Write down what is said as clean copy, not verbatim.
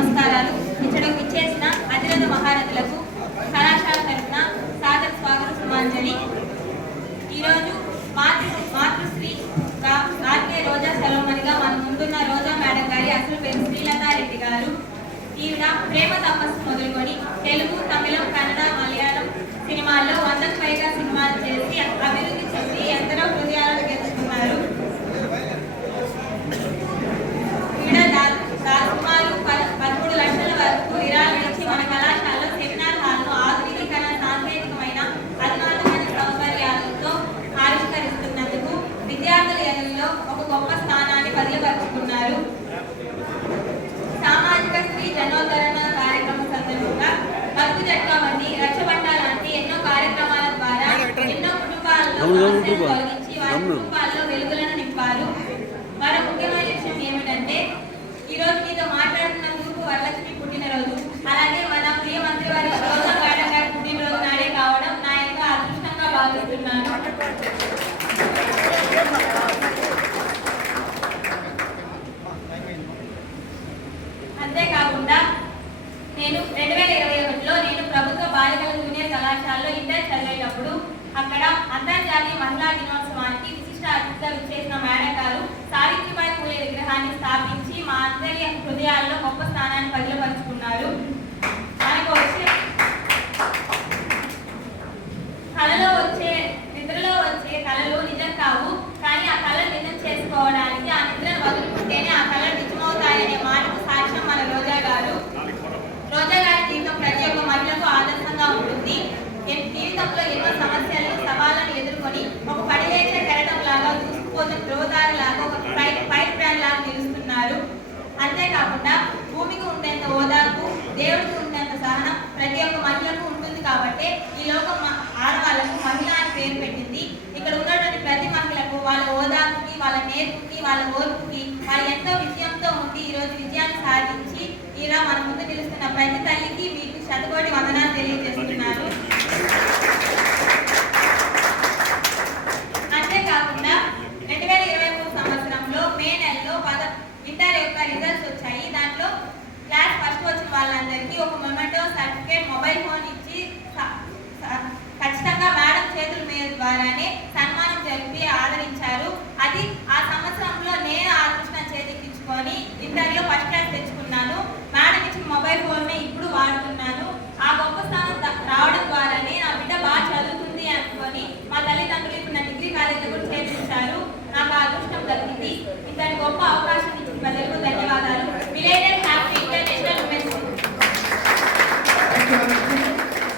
నమస్కారాలు. ఇచ్చడం ఇచ్చేసిన అధిరథ మహారథులకు కళాశాల తరఫున సాదర స్వాగత సుమాంజలి. ఈరోజు మాతృశ్రీ ఆర్కే రోజా సెలవుమణిగా మన ముందున్న రోజా మేడం గారి అసలు పేరు శ్రీలతారెడ్డి గారు. ఈవిడ ప్రేమ తపస్సు మొదలుకొని తెలుగు, తమిళం, కన్నడ, మలయాళం సినిమాల్లో 100కు పైగా సినిమాలు చేసి అభివృద్ధి చెంది ఎందరో హృదయాలను గెలుచుకున్నారు. సుమారు 13 లక్షల వరకు విరాళం ఇచ్చి మన కళాశాలలో సెమినార్ హాల్ను ఆధునికీకరణ సాంకేతికమైన అధునాతమైన సౌకర్యాలతో ఆవిష్కరిస్తున్నందుకు విద్యార్థుల ఎదురులో ఒక గొప్ప స్థానాన్ని బదిలపరుచుకున్నారు. సామాజిక స్త్రీ జనోద్ధరణ కార్యక్రమం సందర్భంగా బతుకు జట్కా వంటి రచ్చబండ లాంటి ఎన్నో కార్యక్రమాల ద్వారా ఎన్నో కుటుంబాల్లో సమస్యలు తొలగించి వారి కుటుంబాల్లో వెలుగులను నింపారు. మరో ముఖ్యమైన విషయం ఏమిటంటే ఈరోజు మీతో మాట్లాడుతున్నందుకు వరలక్ష్మి పుట్టినరోజు, అలాగే మన ప్రియ మంత్రి వారి రోజా మేడం గారి పుట్టినరోజు నాడే కావడం నా యొక్క అదృష్టంగా భావిస్తున్నాను. అంతేకాకుండా నేను 2021లో నేను ప్రభుత్వ బాలికల జూనియర్ కళాశాలలో ఇంటర్ చదివేటప్పుడు అక్కడ అంతర్జాతీయ మహిళా దినోత్సవానికి విశిష్ట అతిథిగా విచ్చేసిన మేడం గారు సావిత్రిబాయి పూలే విగ్రహాన్ని స్థాపించి మా అందరి హృదయాల్లో గొప్ప స్థానాన్ని బదిలపరుచుకున్నారు. మనకు వచ్చే నిద్రలో వచ్చే కళలు నిజం కావు, కానీ ఆ కళలు నిజం చేసుకోవడానికి ఆ నిద్రను వదులుకుంటేనే ఆ కళలు నిజమవుతాయనే మాటకు సాక్ష్యం మన రోజా గారు. రోజా గారి జీవితం ప్రతి ఒక్క మహిళకు ఆదర్శంగా ఉంటుంది. జీవితంలో ఎన్నో సమస్యలను సవాళ్ళను ఎదుర్కొని ఒక పడిలేచే కెరటం లాగా దూసుకుపోతున్న ధ్రువతార లాగా ఒక ఫైర్ బ్రాండ్ లాగా నిలుస్తున్నారు. అంతేకాకుండా భూమికి ఉండేంత ఓదార్పు, దేవుడికి ఉండేంత సహనం ప్రతి ఒక్క మహిళకు ఉంటుంది. కాబట్టి ఈ లోకం ఆడవాళ్లకు మహిళ అని పేరు పెట్టింది. ఇక్కడ ఉన్నటువంటి ప్రతి మహిళకు వాళ్ళ ఓదార్పుకి, వాళ్ళ నేర్పుకి, వాళ్ళ ఓర్పుకి వాళ్ళు ఎంతో విజయంతో ఉండి ఈరోజు విజయాన్ని సాధించి ఇలా మన ముందు నిలుస్తున్న ప్రతి తల్లికి మీకు శతకోటి వందనాలు తెలియజేస్తున్నాను. అంతేకాకుండా 2023 సంవత్సరంలో మే నెలలో ఇంటర్ యొక్క రిజల్ట్స్ వచ్చాయి. దాంట్లో క్లాస్ ఫస్ట్ వచ్చిన వాళ్ళందరికీ ఒక మొమెంటో సర్టిఫికేట్, మొబైల్ ఫోన్ ఇచ్చి ఖచ్చితంగా మేడం చేతుల మీద ద్వారానే సన్మానం జరిపి ఆదరించారు. అది ఆ సంవత్సరంలో నేను ఆ అదృష్టం చేతికించుకొని ఇంటర్లో ఫస్ట్ క్లాస్ తెచ్చుకున్నాను. మేడం ఇచ్చిన మొబైల్ ఫోన్నే ఇప్పుడు వాడుతున్నాను. ఆ గొప్ప స్థానం రావడం ద్వారానే నా బిడ్డ బాగా చదువుతుంది అనుకొని మా తల్లిదండ్రులు ఇప్పుడు నా డిగ్రీ కాలేజీలో కూడా చేర్పించారు. నాకు ఆ అదృష్టం దక్కింది. ఇంతటి గొప్ప అవకాశం ఇచ్చిన ప్రజలకు ధన్యవాదాలు. Belated happy international women's day.